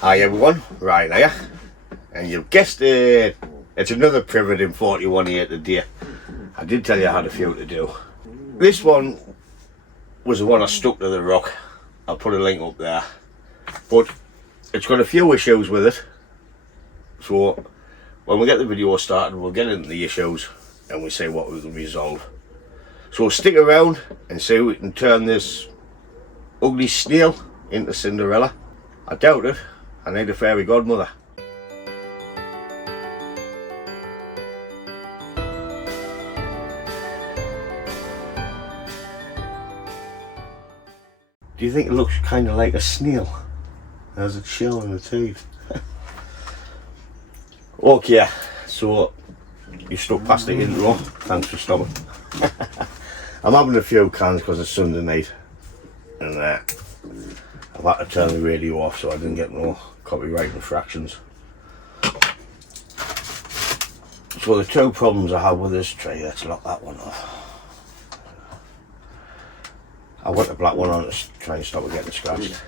Hi everyone, Ryan here, and you've guessed it, it's another Privet in 41 here today. I did tell you I had a few to do. This one was the one I stuck to the rock. I'll put a link up there, but it's got a few issues with it, so when we get the video started we'll get into the issues and we'll see what we can resolve. So stick around and see if we can turn this ugly snail into Cinderella. I doubt it. I need a fairy godmother. Do you think it looks kind of like a snail? There's a shell in the teeth. Okay, so you stuck past the intro. Thanks for stopping. I'm having a few cans because it's Sunday night, and I've had to turn the radio off so I didn't get no copyright infractions. So the two problems I have with this tray, let's lock that one off. I want the black one on to try and stop it getting scratched.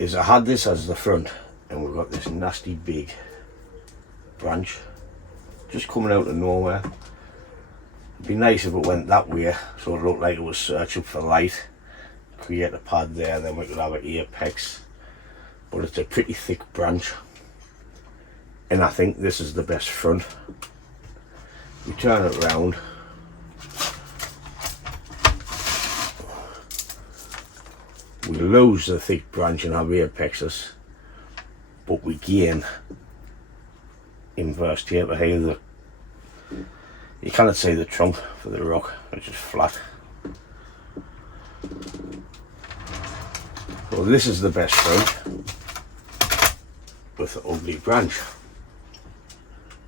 Is I had this as the front and we've got this nasty big branch just coming out of nowhere. It'd be nice if it went that way so it looked like it was searching for light. Create a pad there, then we could have an apex, but it's a pretty thick branch and I think this is the best front. We turn it round, we lose the thick branch and have apexes, but we gain inverse taper here. You cannot see the trunk for the rock, it's just flat. Well, this is the best front with the ugly branch.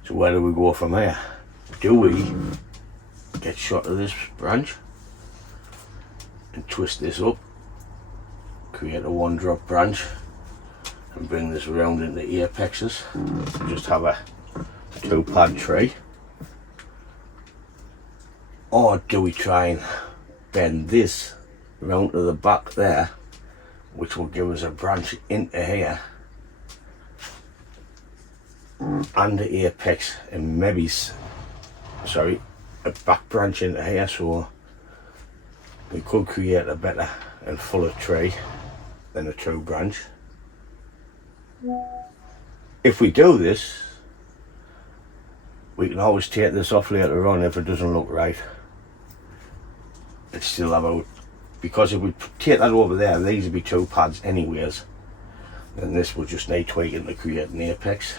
So where do we go from here? Do we get shot of this branch and twist this up, create a one drop branch and bring this around into apexes, just have a two pad tray? Or do we try and bend this round to the back there, which will give us a branch into here and the apex, and maybe a back branch into here, so we could create a better and fuller tray than a two branch. If we do this, we can always take this off later on if it doesn't look right. It's still about, because if we take that over there, these would be two pads anyways, then this will just need tweaking to create an apex.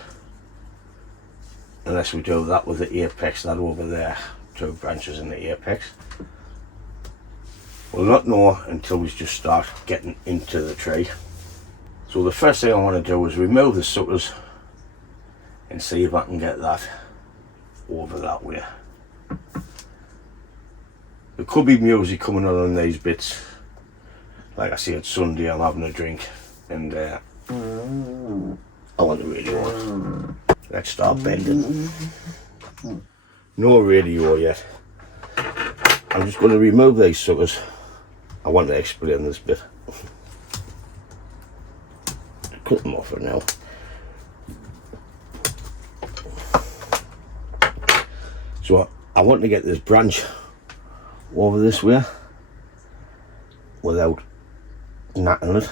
Unless we do that with the apex, that over there, two branches in the apex. We'll not know until we just start getting into the tree. So the first thing I want to do is remove the suckers and see if I can get that over that way. There could be music coming on these bits. Like I say, it's Sunday, I'm having a drink and I want the radio on. Let's start bending. No radio yet. I'm just going to remove these suckers. I want to explain this bit. Cut them off for now. So I want to get this branch over this way without knacking it,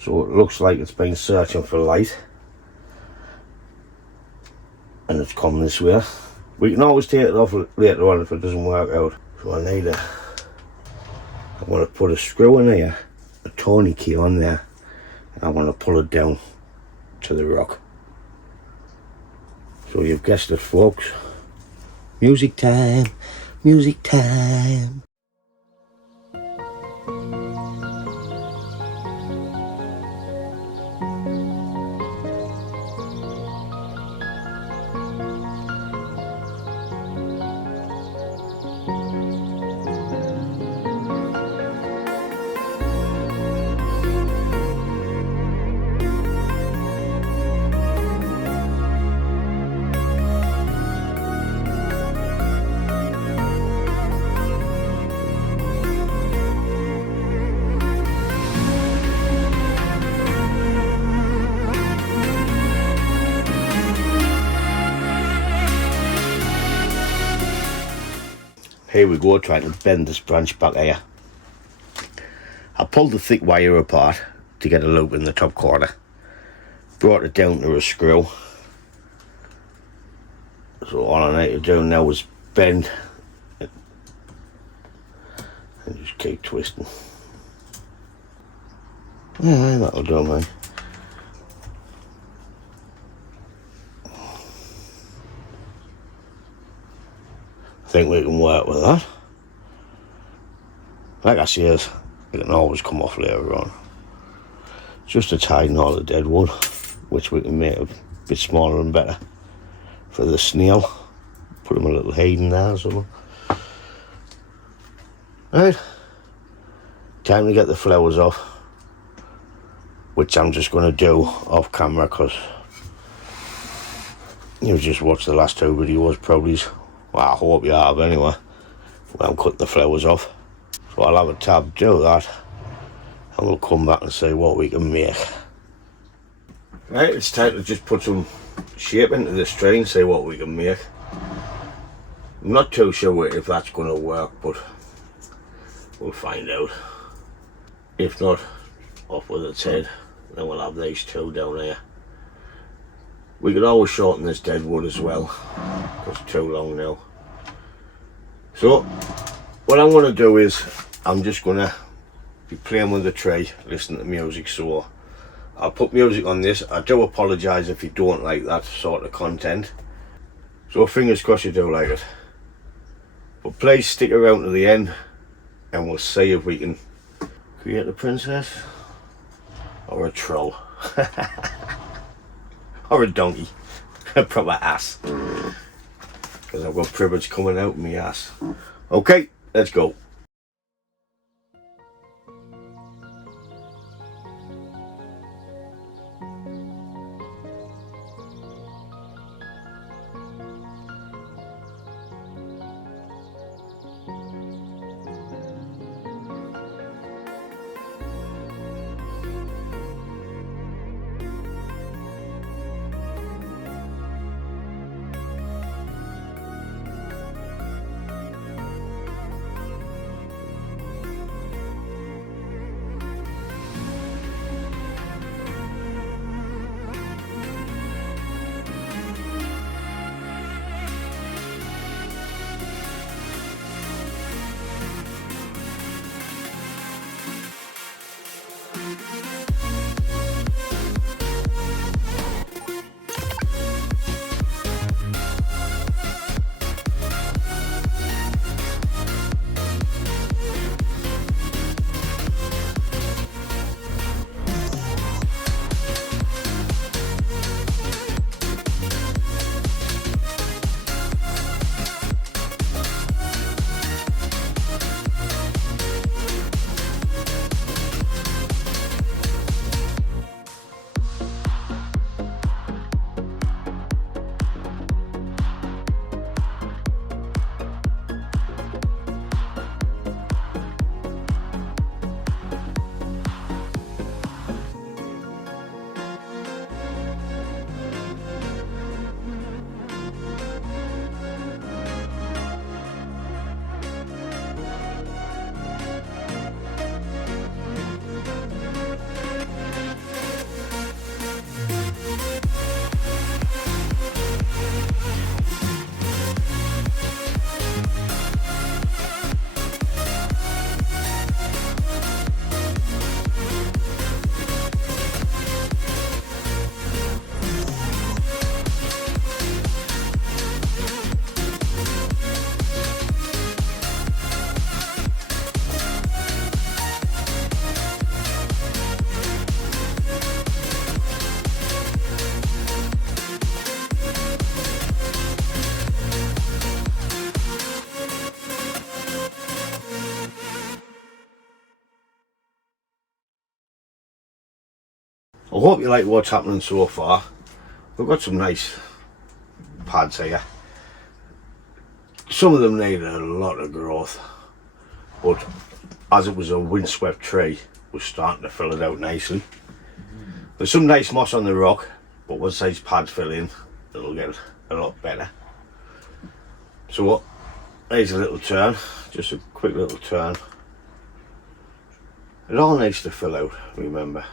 so it looks like it's been searching for light and it's come this way. We can always take it off later on if it doesn't work out. So I want to put a screw in here, a tourniquet on there, and I want to pull it down to the rock. So you've guessed it, folks. Music time, music time. here we go, trying to bend this branch back here. I pulled the thick wire apart to get a loop in the top corner, brought it down to a screw. So all I need to do now is bend and just keep twisting. Yeah, that'll do, man. I think we can work with that. Like I said, it can always come off later on. Just to tighten all the dead wood, which we can make a bit smaller and better for the snail. Put him a little head in there or something. Right, time to get the flowers off, which I'm just going to do off camera because you've just watched the last two videos probably. Well, I hope you have anyway, when I'm cutting the flowers off. So I'll have a tab, do that, and we'll come back and see what we can make. Right, it's time to just put some shape into this tree and see what we can make. I'm not too sure if that's going to work, but we'll find out. If not, off with its head, then we'll have these two down here. We could always shorten this dead wood as well, because it's too long now. So, what I'm going to do is, I'm just going to be playing with the tree, listening to music, so I'll put music on this. I do apologise if you don't like that sort of content. So fingers crossed you do like it. But please stick around to the end and we'll see if we can create a princess or a troll. Or a donkey. A proper ass. Because I've got Privets coming out of my ass. Okay, let's go. I hope you like what's happening so far. We've got some nice pads here. Some of them need a lot of growth, but as it was a windswept tree, we're starting to fill it out nicely. There's some nice moss on the rock, but once these pads fill in, it'll get a lot better. So There's a little turn, just a quick little turn. It all needs to fill out, remember.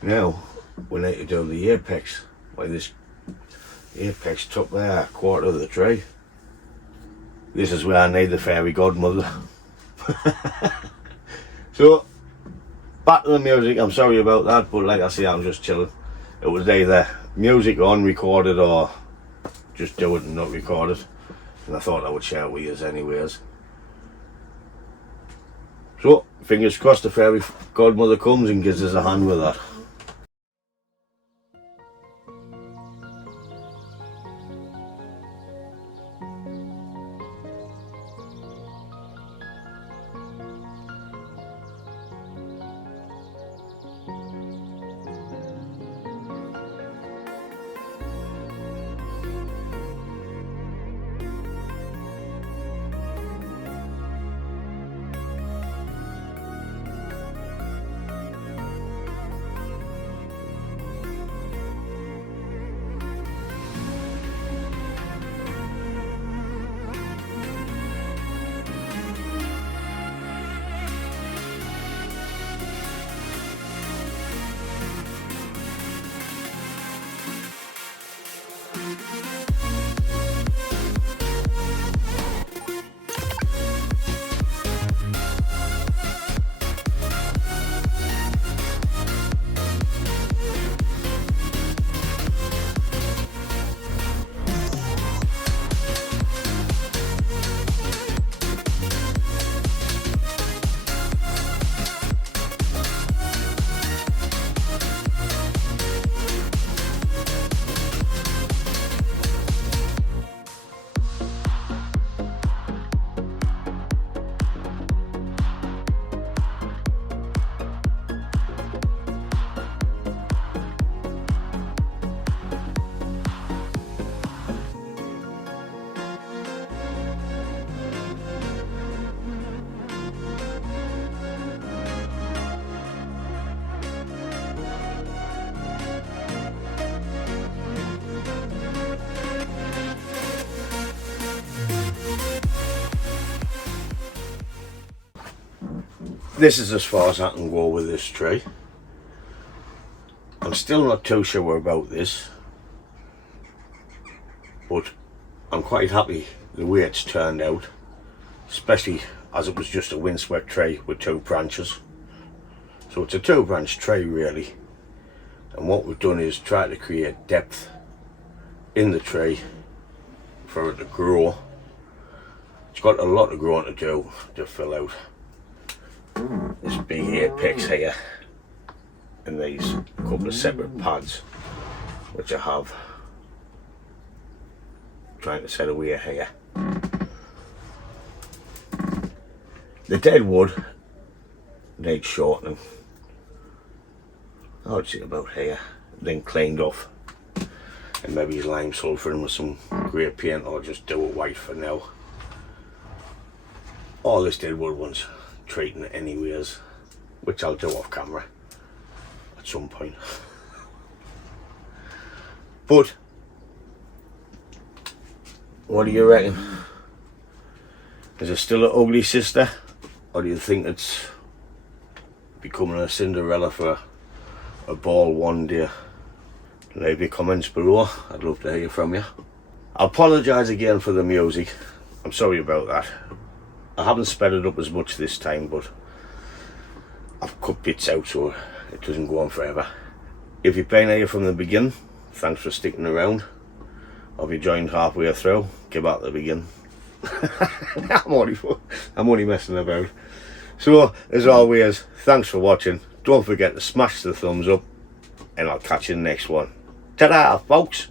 Now we need to do the apex. Like this apex top there, a quarter of the tree. This is where I need the fairy godmother. So back to the music. I'm sorry about that, but like I say, I'm just chilling. It was either music on recorded or just do it and not record it, and I thought I would share it with you anyways. So fingers crossed the fairy godmother comes and gives us a hand with that. This is as far as I can go with this tree. I'm still not too sure about this, but I'm quite happy the way it's turned out, especially as it was just a windswept tree with 2 branches. So it's a 2-branch tree really, and what we've done is try to create depth in the tree for it to grow. It's got a lot of growing to do to fill out this big apex here, and these couple of separate pads which I have trying to set away here. The dead wood needs shortening, I would say about here, then cleaned off and maybe lime sulphur with some grey paint, or just do it white for now. All this dead wood one's treating it anyways, which I'll do off camera at some point. But what do you reckon? Is it still an ugly sister, or do you think it's becoming a Cinderella for a ball one day? Leave your comments below, I'd love to hear from you. I apologise again for the music, I'm sorry about that. I haven't sped it up as much this time, but I've cut bits out so it doesn't go on forever. If you've been here from the beginning, thanks for sticking around. Or if you joined halfway through, give out the beginning. I'm only messing about. So, as always, thanks for watching. Don't forget to smash the thumbs up, and I'll catch you in the next one. Ta-da, folks!